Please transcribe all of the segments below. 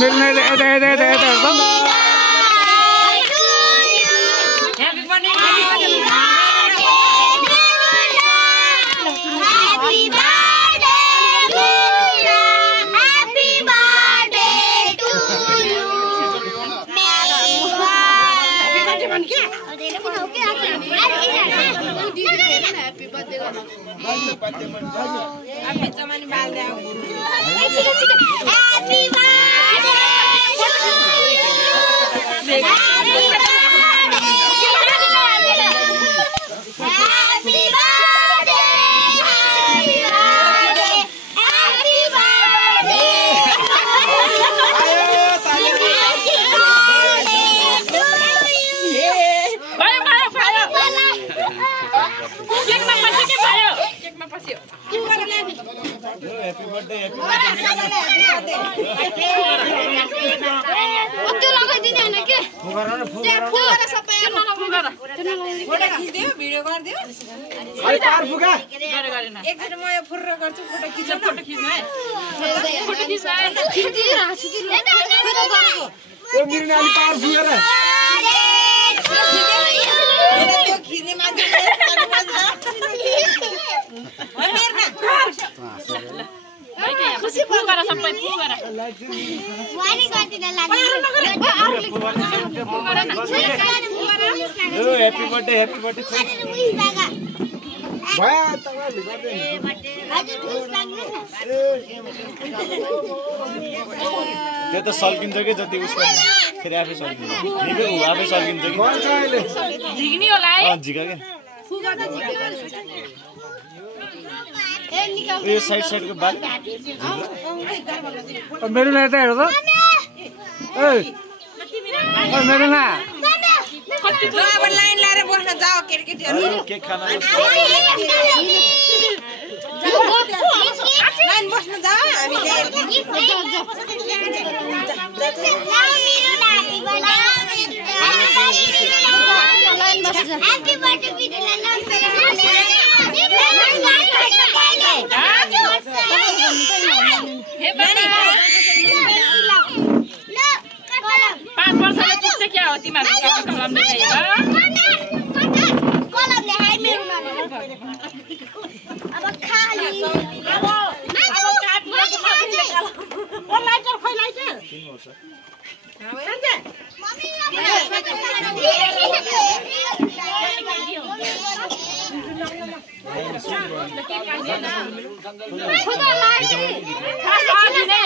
मेरो नै यता यता यता यता Happy birthday. त्यो त सल्किन्छ के जति उसको फेरि आफै सल्किन्छ निबे उ आफै सल्किन्छ कि झिग्नी होला है झिगा के यो साइड साइडको बाल मेरो ना त हेर त ओइ मेरो ना कति अब लाइन लाएर बस्न जाऊ केटीहरु के खाना लाइन बस्न जाऊ हामी Happy birthday पाँच वर्षले चुक्छ क्या हो तिमीहरु कलम देखाइ कलमले हाइ मेरो अब खाली अब लाइटर खै लाइटर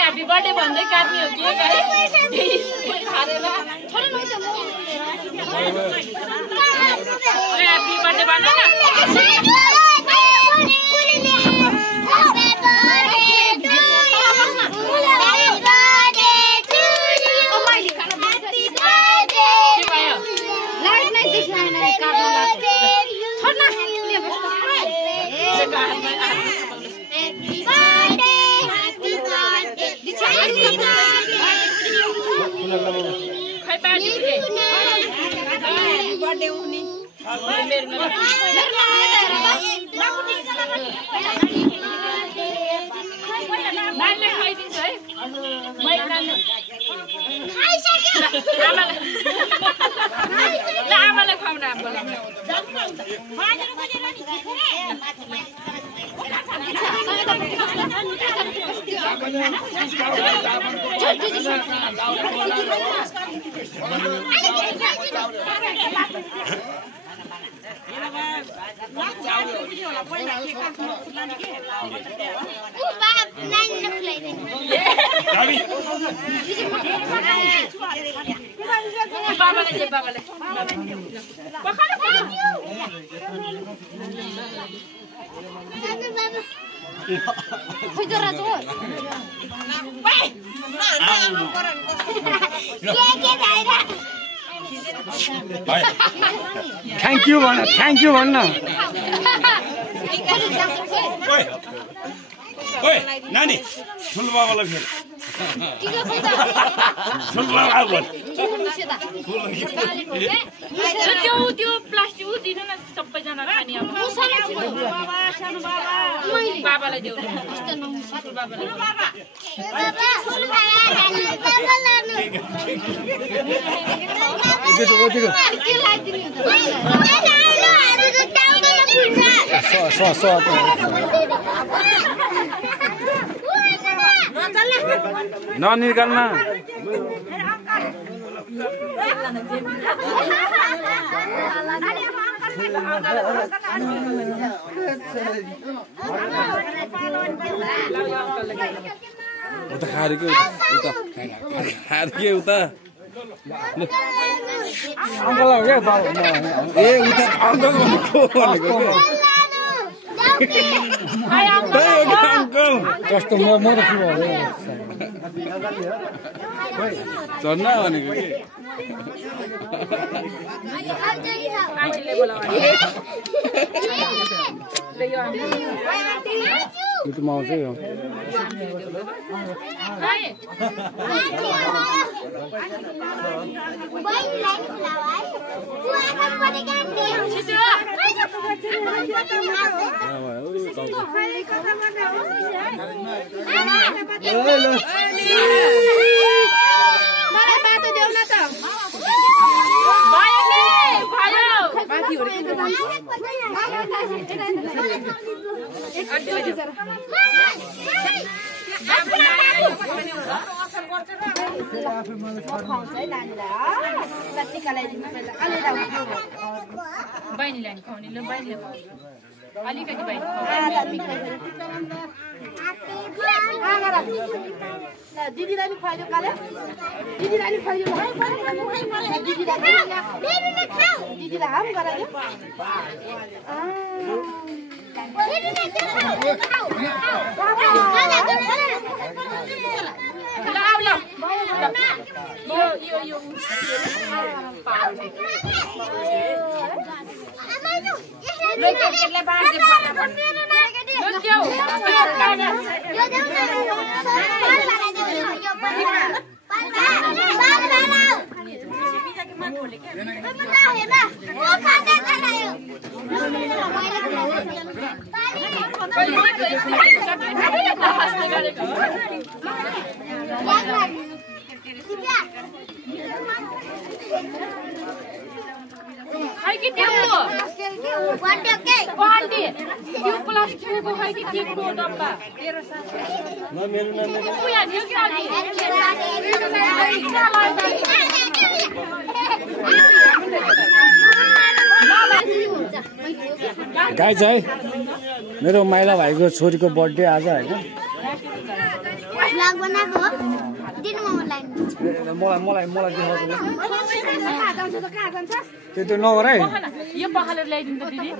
Happy birthday भन्दै काट्ने हो के गाइस खारेला Happy birthday भन्न न birthday uni नानीले खाइदिन्छ है आमालाई खुवाउन Thank you भन्न ओए नानी ठुलो बाबालाई फेरि ठुलो बाबा बोल त्यो प्लास्टिक दिनु न सबैजना खाने अब बाबालाई देऊ ननिकाल्न उता खाएर के उता खाएर के उता अङ्कल हो क्या ए उता अङ्कल भनेको अङ्कल कस्तो म त के चढ्न भनेको कि itu mau sih ya. बहिनीलाई खुवाउने ल बहिनीले अलिकति बहिनी दिदीलाई नि खुवाइदियो काले दिदीलाई नि खुवाइदियो दिदीलाई हाम गराइदियो Hai cái tiêu lửa, quan được cái, quan đi, tiêu plastic của hai cái tiêu lửa đâm bà. Ui à, tiêu cái gì? गाई चाहिँ मेरो माइला भाइको छोरीको बर्थडे आज हैन ब्लग बनाको दिनु मलाई त्यो नगर है यो पखालेर ल्याइदिनु त दिदी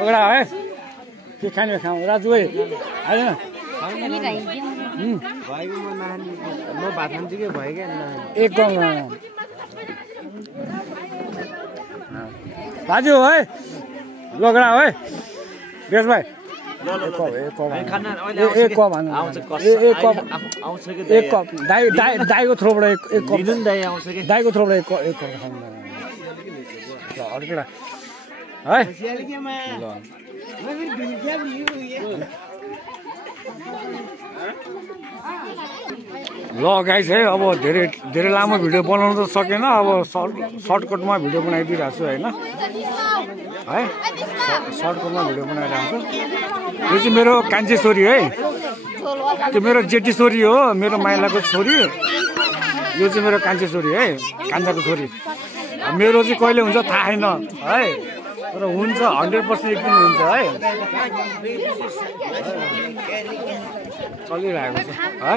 ओगडा है के खाने खाऊ राजु है हैन भाइको म नानी म भात खान्छु के भयो क्या एक कम भाजु है लगडा है बेस भाइ एक कप दाइको थ्रोबाट एक कप दाइको थ्रोबाट एक कप खानु ल अर्कोटा है ल गाइस है अब धेरै लामो भिडियो बनाउन त सकेन अब सर्टकटमा भिडियो बनाइदिइरहेको छु हैन है सर्टकटमा भिडियो बनाइरहेको छु यो चाहिँ मेरो कान्छी छोरी है त्यो मेरो जेठी छोरी हो मेरो माइलाको छोरी यो चाहिँ मेरो कान्छी छोरी है कान्छाको छोरी मेरो चाहिँ कहिले हुन्छ थाहा छैन है तर हुन्छ 100% एक दिन हुन्छ है चलिरहेको छ है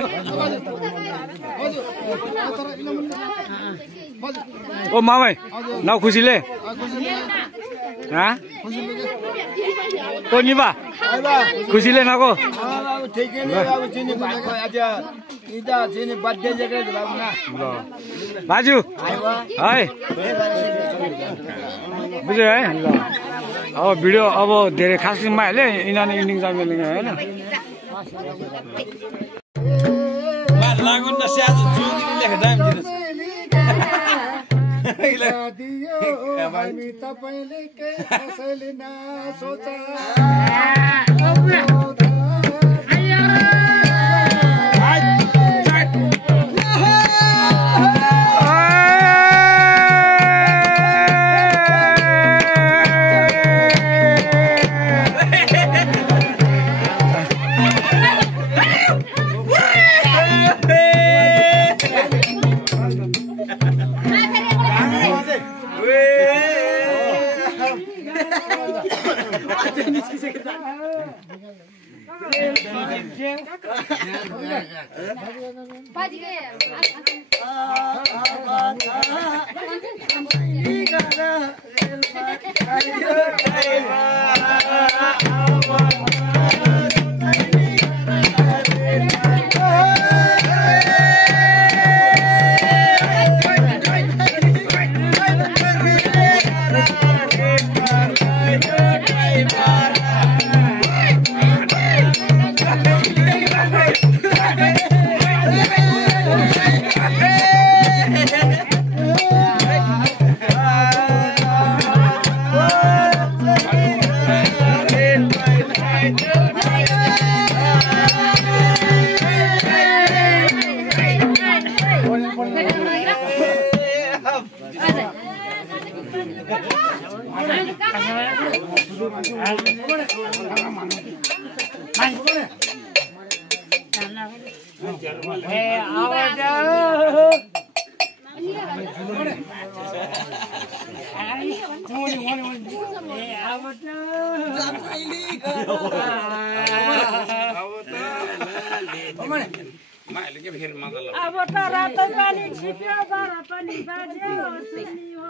ओ मामै न खुसीले ओ निबा खुसीले नको बाजु है बुझ्यो है ल अब भिडियो अब धेरै खास दिनमा हाल्यो इन्डिङ जामिलिङ होइन लागुन न स्याज जोगिनी लेखे टाइम दिनु हामी तपाईले के कसैले नसोचा अब त रातै पानी छिप्यो तर पनि बाज्यो सुनियो